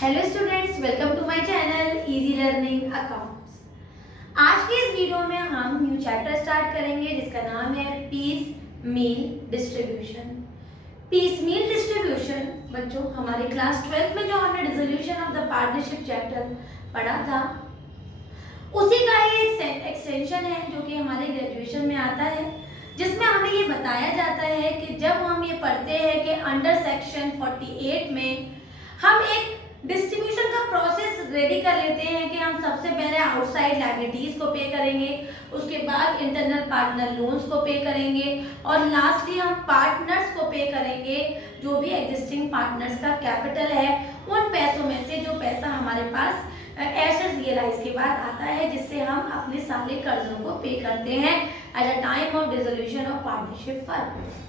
Hello students, welcome to my channel easy learning accounts. आज के इस वीडियो में हम न्यू चैप्टर स्टार्ट करेंगे जिसका नाम है piece meal distribution. Piece meal distribution बच्चों हमारे क्लास 12 में जो हमने dissolution of the partnership chapter पढ़ा था उसी का ही एक एक्सटेंशन है जो कि हमारे ग्रेजुएशन में आता है, जिसमें हमें ये बताया जाता है कि जब हम ये पढ़ते हैं कि अंडर सेक्शन 48 में हम एक डिस्ट्रीब्यूशन का प्रोसेस रेडी कर लेते हैं कि हम सबसे पहले आउटसाइड लायबिलिटीज को पे करेंगे, उसके बाद इंटरनल पार्टनर लोन्स को पे करेंगे और लास्टली हम पार्टनर्स को पे करेंगे। जो भी एग्जिस्टिंग पार्टनर्स का कैपिटल है उन पैसों में से जो पैसा हमारे पास एसेट्स रियलाइज के बाद आता है, जिससे हम अपने सारे कर्जों को पे करते हैं at a time of dissolution of partnership firm.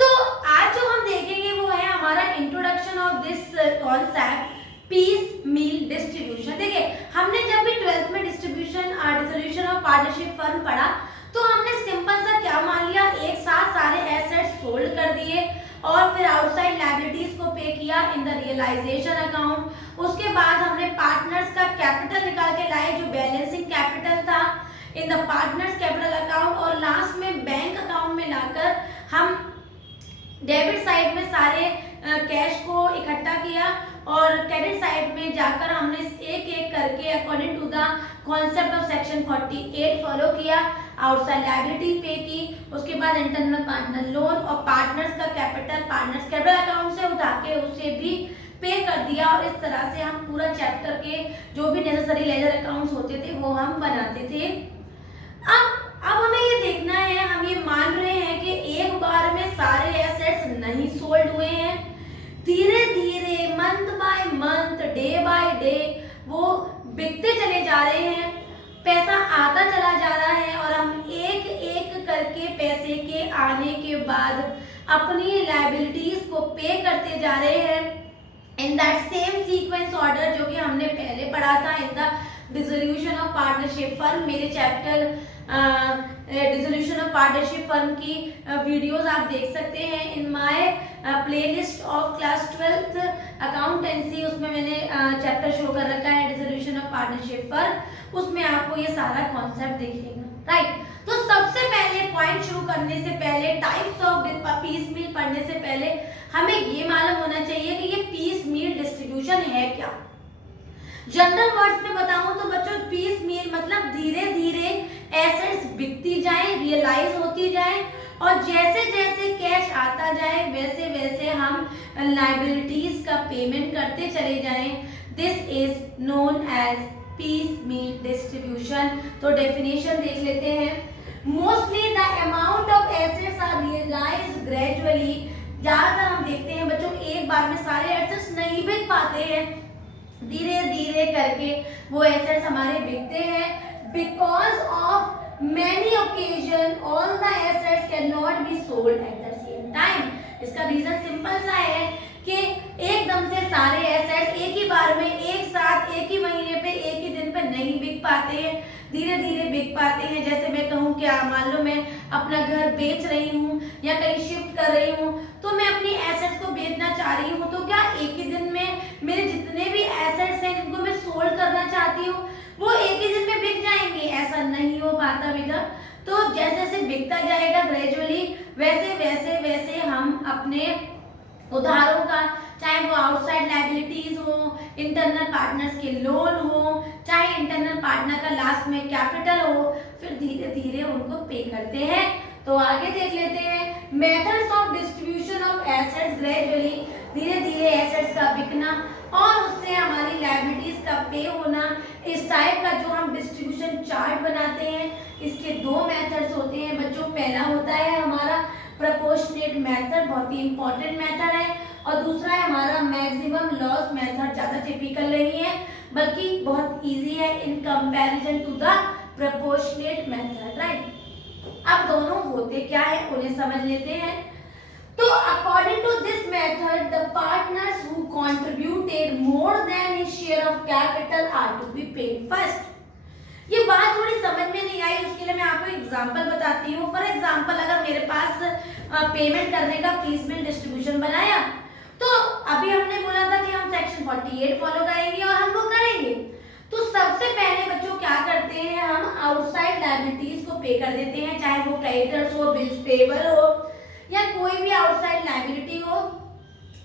तो आज जो हम देखेंगे वो है हमारा introduction of this concept piece meal distribution. देखिए, हमने जब भी 12th में distribution dissolution of partnership firm पढ़ा तो हमने सिंपल सा क्या मान लिया, एक साथ सारे एसेट्स सोल्ड कर दिए और फिर आउटसाइड लायबिलिटीज को पे किया इन द रियलाइजेशन अकाउंट। उसके बाद हमने पार्टनर्स का कैपिटल निकाल के लाए जो बैलेंसिंग कैपिटल था in the partners capital account, और लास्ट में बैंक अकाउंट में लाकर हम डेबिट साइड में सारे कैश को इकट्ठा किया और क्रेडिट साइड में जाकर हमने एक एक करके according to the concept of section 48 follow किया, आउटसाइड लायबिलिटी पे की, उसके बाद इंटरनल पार्टनर लोन और पार्टनर्स का कैपिटल पार्टनर्स कैपिटल अकाउंट से उठा के उसे भी पे कर दिया। और इस तरह से हम पूरा चैप्टर के जो भी नेसेसरी लेजर अकाउंट्स होते थे वो हम बनाते थे। अब हमें ये देखना है, हम ये मान रहे हैं कि एक बार में सारे एसेट्स नहीं सोल्ड हुए हैं, धीरे धीरे month by month day by day वो बिकते चले जा रहे हैं, पैसा आता चला जा रहा है और हम एक एक करके पैसे के आने के बाद अपनी लायबिलिटीज को पे करते जा रहे हैं in that same sequence order जो कि हमने पहले पढ़ा था in the dissolution of partnership firm. मेरे chapter dissolution of partnership firm की वीडियोस आप देख सकते हैं in my playlist of class 12th accountancy. उसमें मैंने चैप्टर शो कर रखा है डिसोल्यूशन ऑफ पार्टनरशिप फर्म, उसमें आपको ये सारा कॉन्सेप्ट दिखेगा, राइट। तो सबसे पहले पॉइंट शुरू करने से पहले टाइप्स ऑफ पीस मील पढ़ने से पहले हमें ये मालूम होना चाहिए कि ये पीस मील डिस्ट्रीब्यूशन है क्या। जनरल वर्ड्स में बताऊं तो बच्चों पीस मील मतलब धीरे धीरे एसेट्स बिकती जाए, रियलाइज होती जाए और जैसे जैसे कैश आता जाए वैसे वैसे हम लायबिलिटीज का पेमेंट करते चले जाएं। This is known as piece meal distribution. तो डेफिनेशन देख लेते हैं। Mostly the amount of assets are realised gradually. ज्यादातर हम देखते हैं बच्चों एक बार में सारे एसेट्स नहीं बिक पाते हैं, धीरे धीरे करके वो एसेट्स हमारे बिकते हैं। Because of many occasion all the assets can not be sold at the same time. इसका रीजन सिंपल सा है कि एकदम से सारे एसेट्स एक ही बार में एक साथ एक ही महीने पे एक ही दिन पे नहीं बिक पाते हैं, धीरे धीरे बिक पाते हैं। जैसे मैं कहूँ क्या, मान लो मैं अपना घर बेच रही हूँ या कहीं शिफ्ट कर रही हूँ तो मैं अपनी एसेट्स को बेचना चाह रही हूँ, तो क्या एक ही दिन में मेरे जितने भी एसेट्स हैं जिनको मैं सोल्ड करना चाहती हूँ वो एक ही दिन में बिक जाएंगे? ऐसा नहीं हो पाता बेटा। तो जैसे जैसे बिकता जाएगा ग्रेजुअली वैसे वैसे वैसे हम अपने उधारों का, चाहे वो आउटसाइड लायबिलिटीज हो, इंटरनल पार्टनर्स के लोन हो, चाहे इंटरनल पार्टनर का लास्ट में कैपिटल हो, फिर धीरे धीरे उनको पे करते हैं। तो आगे देख लेते हैं methods of distribution of assets gradually. धीरे धीरे एसेट्स का बिकना और उससे हमारी लायबिलिटीज का पे होना। इस टाइप का जो हम डिस्ट्रीब्यूशन चार्ट बनाते हैं इसके दो मेथड्स होते हैं बच्चों। पहला होता है हमारा प्रोपोर्शनेट मेथड, बहुत ही इंपॉर्टेंट मेथड है, और दूसरा है हमारा मैक्सिमम लॉस मेथड। ज्यादा टिपिकल नहीं है बल्कि बहुत इजी है in comparison to the proportionate method, right. अब दोनों होते क्या है उन्हें समझ लेते हैं। तो according to this method the partners who contributed more than his share of capital are to be paid first. ये बात थोड़ी समझ में नहीं आई, उसके लिए मैं आपको एग्जांपल बताती हूँ। फॉर एग्जांपल अगर मेरे पास पेमेंट करने का पीस मील डिस्ट्रीब्यूशन बनाया तो अभी हमने बोला था कि हम सेक्शन 48 48 फॉलो करेंगे और हम वो करेंगे। तो सबसे पहले बच्चों क्या करते हैं, हम आउटसाइड लायबिलिटीज को पे कर देते हैं, चाहे वो क्रेडिटर्स हो, बिल्स पेबल हो या कोई भी आउटसाइड लायबिलिटी हो।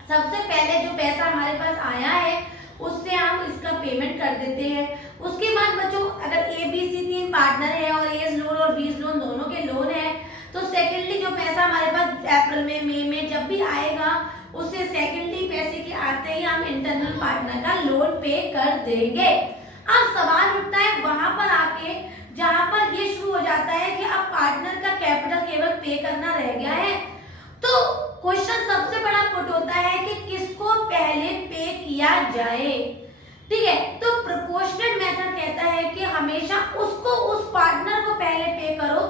सबसे पहले जो पैसा हमारे पास आया है उससे हम इसका पेमेंट कर देते हैं। उसके बाद बच्चों अगर ए बी सी 3 पार्टनर है और एज लोन और बीस लोन दोनों के लोन है, तो सेकेंडली जो पैसा हमारे पास अप्रैल में, मई में जब भी आएगा उससे सेकेंडली पैसे के आते ही हम इंटरनल पार्टनर का लोन पे कर देंगे। अब सवाल उठता है वहां पर आके जहां पर ये शुरू हो जाता है कि अब पार्टनर का कैपिटल केवल पे करना रह गया है, तो क्वेश्चन सबसे बड़ा पुट होता है कि किसको पहले पे किया जाए। ठीक है, तो प्रोपोर्शनेट मेथड कहता है कि हमेशा उसको, उस पार्टनर को पहले पे करो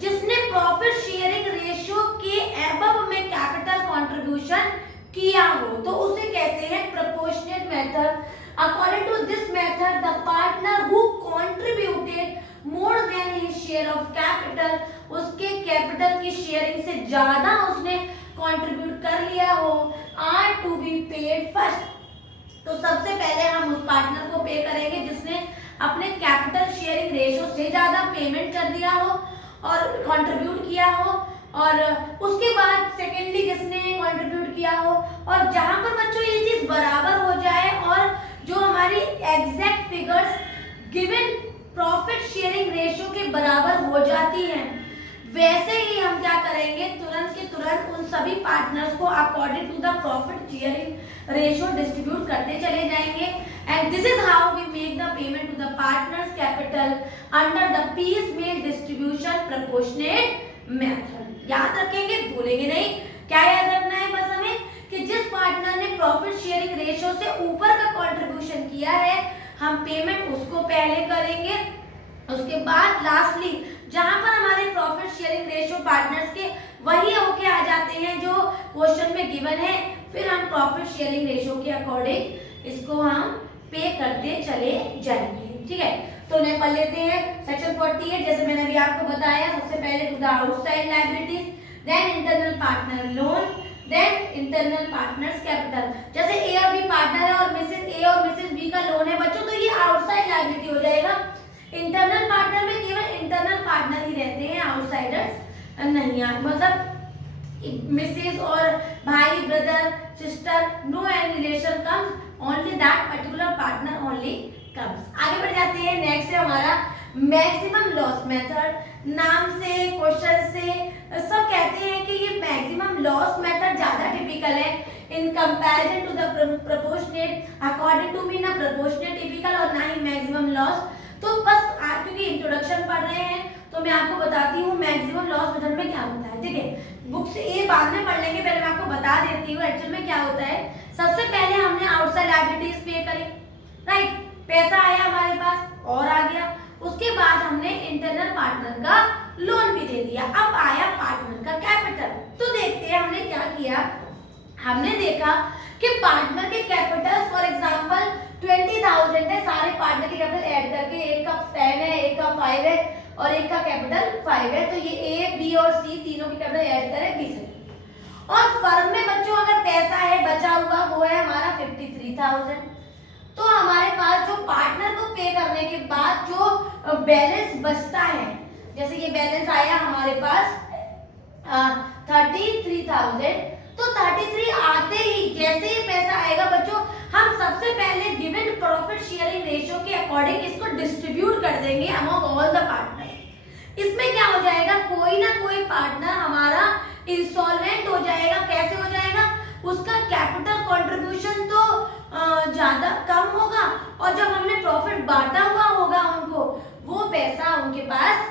जिसने प्रॉफिट शेयरिंग रेशियो के एबव में कैपिटल कंट्रीब्यूशन किया हो, तो उसे कहते हैं proportionate method. According to this method the partner who contributed more than his share of capital, उसके कैपिटल की शेयरिंग से ज्यादा उसने कंट्रीब्यूट कर लिया हो, are to be paid first. तो सबसे पहले हम उस पार्टनर को पे करेंगे जिसने अपने कैपिटल शेयरिंग रेशियो से ज्यादा पेमेंट कर दिया हो और कंट्रीब्यूट किया हो, और उसके बाद सेकेंडली जिसने कंट्रीब्यूट किया हो, और जहां पर बच्चों ये चीज बराबर हो जाए और जो हमारी exact figures given profit sharing ratio के बराबर हो जाती हैं, वैसे ही हम क्या करेंगे, तुरंत के तुरंत उन सभी पार्टनर्स को according to the profit sharing ratio distribute करते चले जाएंगे। And this is how we make the payment to the partners capital under the piecemeal distribution proportionate method. याद रखेंगे, भूलेंगे नहीं। क्या याद रखना है बस हमें कि जिस पार्टनर ने प्रॉफिट शेयरिंग रेशियो से ऊपर का कंट्रीब्यूशन किया है, हम पेमेंट उसको पहले करेंगे। उसके बाद लास्टली जहां पर हमारे प्रॉफिट शेयरिंग रेशियो पार्टनर्स के वही होके आ जाते हैं जो क्वेश्चन में गिवन है, फिर हम प्रॉफिट शेयरिंग रेशियो के अकॉर्डिंग इसको हम पे करते चले जाएंगे। ठीक है, तो उन्हें पढ़ लेते हैं। सेक्शन 48 जैसे मैंने अभी आपको बताया, सबसे पहले to the outside liabilities, then internal partner loan, then internal partners capital. जैसे ए और बी पार्टनर है और मिसेस ए और मिसेस बी का लोन है बच्चों, तो ये आउटसाइड लायबिलिटी हो जाएगा। इंटरनल पार्टनर में केवल इंटरनल पार्टनर ही रहते हैं, आउटसाइडर्स नहीं है। मतलब मिसेस और भाई, brother, sister, no any relation comes, only that particular partner only comes. आगे बढ़ जाते हैं। नेक्स्ट है हमारा मैक्सिमम लॉस मेथड। नाम से, क्वेश्चन से सब कहते हैं कि ये मैक्सिमम लॉस मेथड ज्यादा टिपिकल है in comparison to the proportionate. According to me ना प्रोपोर्शनेट टिपिकल और ना ही मैक्सिमम लॉस। तो बस क्योंकि इंट्रोडक्शन पढ़ रहे हैं तो मैं आपको बताती हूँ मैक्सिमम लॉस मेथड में क्या होता है। ठीक है, बुक से ये बाद में पढ़ लेंगे, पहले मैं आपको बता देती हूँ एक्चुअल में क्या होता है। सबसे पहले हमने आउटसाइड लायबिलिटीज पे करी, राइट, पैसा आया हमारे पास और आ गया। उसके बाद हमने इंटरनल पार्टनर का लोन भी दे दिया। अब आया पार्टनर का कैपिटल। तो देखते हैं हमने क्या किया। हमने देखा कि पार्टनर के कैपिटल फॉर एग्जांपल 20,000 है, सारे पार्टनर के कैपिटल ऐड करके, एक का 10 है, एक का 5 है और एक का कैपिटल 5 है, तो ये ए, बी और सी तीनों के कैपिटल ऐड करें 20 है। और फर्म में बच्चों अगर पैसा है बचा हुआ, वो है हमारा 53,000। तो हमारे पास जो पार्टनर को पे करने के बाद जो बैलेंस बचता है, जैसे ये बैलेंस आया हमारे पास 33,000, तो 33 आते ही जैसे ये पैसा आएगा बच्चों, हम सबसे पहले गिवन प्रॉफिट शेयरिंग रेशियो के अकॉर्डिंग इसको डिस्ट्रीब्यूट कर देंगे अमंग ऑल द पार्टनर। इसमें क्या हो जाएगा, कोई ना कोई पार्टनर हमारा इंसॉल्वेंट हो जाएगा। कैसे हो जाएगा, उसका कैपिटल कंट्रीब्यूशन तो ज्यादा कम होगा और जब हमने प्रॉफिट बांटा हुआ होगा उनको, वो पैसा उनके पास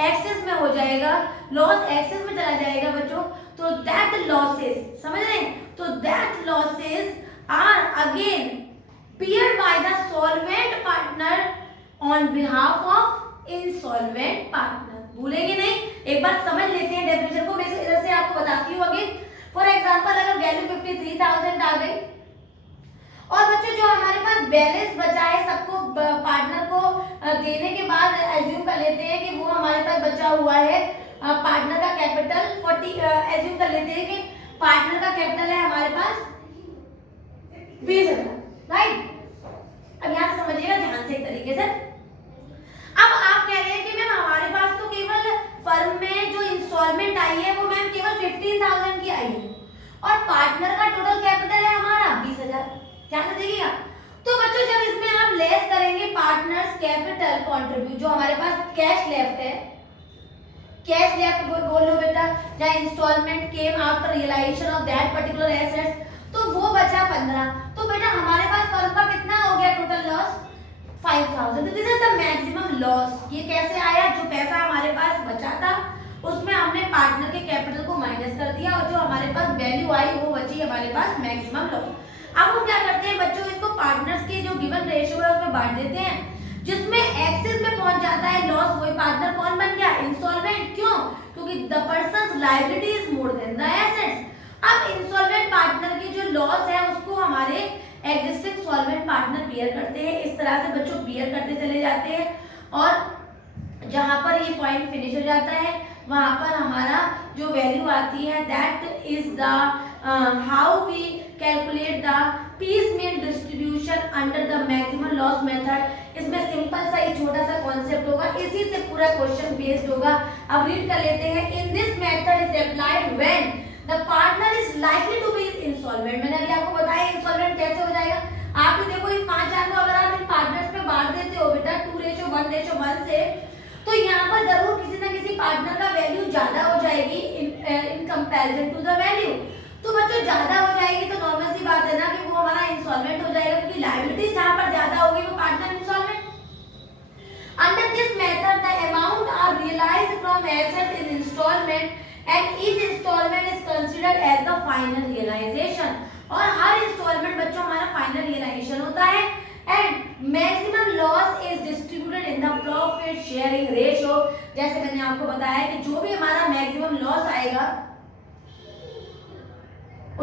एक्सेस में हो जाएगा, लॉस एक्सेस में चला जाएगा बच्चों। तो दैट लॉसेस, समझ रहे हैं, तो that losses are again beared by the solvent partner on behalf of insolvent partner। भूलेंगे नहीं, एक बार समझ लेते हैं डेफिनेशन को। मैं इधर से आपको बताती हूँ अगेन। फॉर एग्जांपल अगर वैल्यू 53,000 आ गई और बच्चों जो हमारे पास बैलेंस बचा है सबको पार्टनर को देने के बाद एज्यूम कर लेते हैं कि वो हमारे पास बचा हुआ है पार्टनर का कैपिटल 40, एज्यूम कर लेते हैं कि पार्टनर का कैपिटल है हमारे पास 20,000, राइट। ध्यान से देखिएगा। तो बच्चों जब इसमें आप लेस करेंगे पार्टनर्स कैपिटल कंट्रीब्यूट, जो हमारे पास कैश लेफ्ट है, कैश लेफ्ट बोल लो बेटा, या instalment came after realisation of that particular assets, तो वो बचा 15। तो बेटा हमारे पास फर्म का कितना हो गया टोटल लॉस 5000। तो this is the maximum loss. ये कैसे आया, जो पैसा हमारे पास बचा था उसमें हमने पार्टनर के कैपिटल को माइनस कर दिया और जो हमारे पास वैल्यू आई वो बची हमारे पास मैक्सिमम लॉस। अब हम क्या करते हैं बच्चों, इसको पार्टनर्स के जो गिवन रेशियो है उसमें बांट देते हैं, जिसमें एक्सेस में पहुंच जाता है लॉस, वही पार्टनर कौन बन गया, इंस्टॉलमेंट। क्यों, क्योंकि the persons liability is more than the assets. अब इंस्टॉलमेंट पार्टनर की जो लॉस है उसको हमारे एग्जिस्टिंग सॉल्वेंट पार्टनर बियर करते हैं। इस तरह से बच्चों बियर करते चले जाते हैं और जहां पर ये पॉइंट फिनिश हो जाता है वहां पर हमारा जो वैल्यू आती है that is the how we calculate the piecemeal distribution under the maximum loss method. इसमें सिंपल सा एक छोटा सा कॉन्सेप्ट होगा, इसी से पूरा क्वेश्चन बेस्ड होगा। अब रीड कर लेते हैं। In this method is applied when the partner is likely to be insolvent. मैंने अभी आपको बताया इंसॉल्वेंट कैसे हो जाएगा। आप देखो इस 5 को अगर आप इन पार्टनर्स में बांट देते हो बेटा 2:1:1 से, तो यहाँ पर जरूर किसी ना किसी पार्टनर का वैल्यू ज्यादा हो जाएगी in comparison to the value. तो बच्चों ज्यादा हो जाएगी तो नॉर्मल सी बात है ना कि वो हमारा इंसॉल्वेंट हो जाएगा, क्योंकि लायबिलिटी जहां पर ज्यादा होगी वो partner insolvent. Under this method the amount are realized from asset in installment and each installment is considered as the final realization. और हर इंस्टॉलमेंट बच्चों हमारा फाइनल रियलाइजेशन होता है। And maximum loss is distributed in the profit sharing ratio. जैसे मैंने आपको बताया कि जो भी हमारा मैक्सिमम लॉस आएगा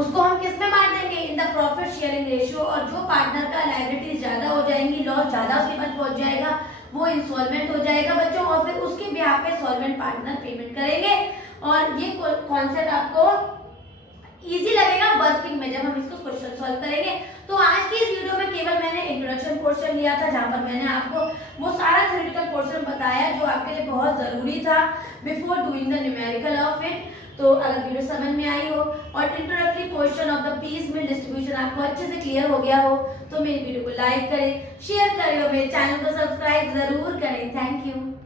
उसको हम किस में बांट देंगे, इन द प्रॉफिट शेयरिंग रेशियो। और जो पार्टनर का लायबिलिटी ज्यादा हो जाएंगी, लॉस ज्यादा उसके पास पहुंच जाएगा, वो इंसॉल्वेंट हो जाएगा बच्चों, और फिर उसके बिहाफ पे सॉल्वेंट पार्टनर पेमेंट करेंगे। और ये कॉन्सेप्ट आपको इजी लगेगा वर्किंग में जब हम इसको क्वेश्चन सॉल्व करेंगे। तो आज की इस वीडियो में केवल मैंने इंट्रोडक्शन पोर्शन लिया था, जहां पर मैंने आपको वो सारा थ्योरेटिकल पोर्शन बताया जो आपके लिए बहुत जरूरी था before doing the numerical of it. तो अगर वीडियो समझ में आई हो और introductory portion of the piecemeal distribution आपको अच्छे से क्लियर हो गया हो तो मेरी वीडियो को लाइक करें, शेयर करें और मेरे चैनल को सब्सक्राइब जरूर करें। Thank you.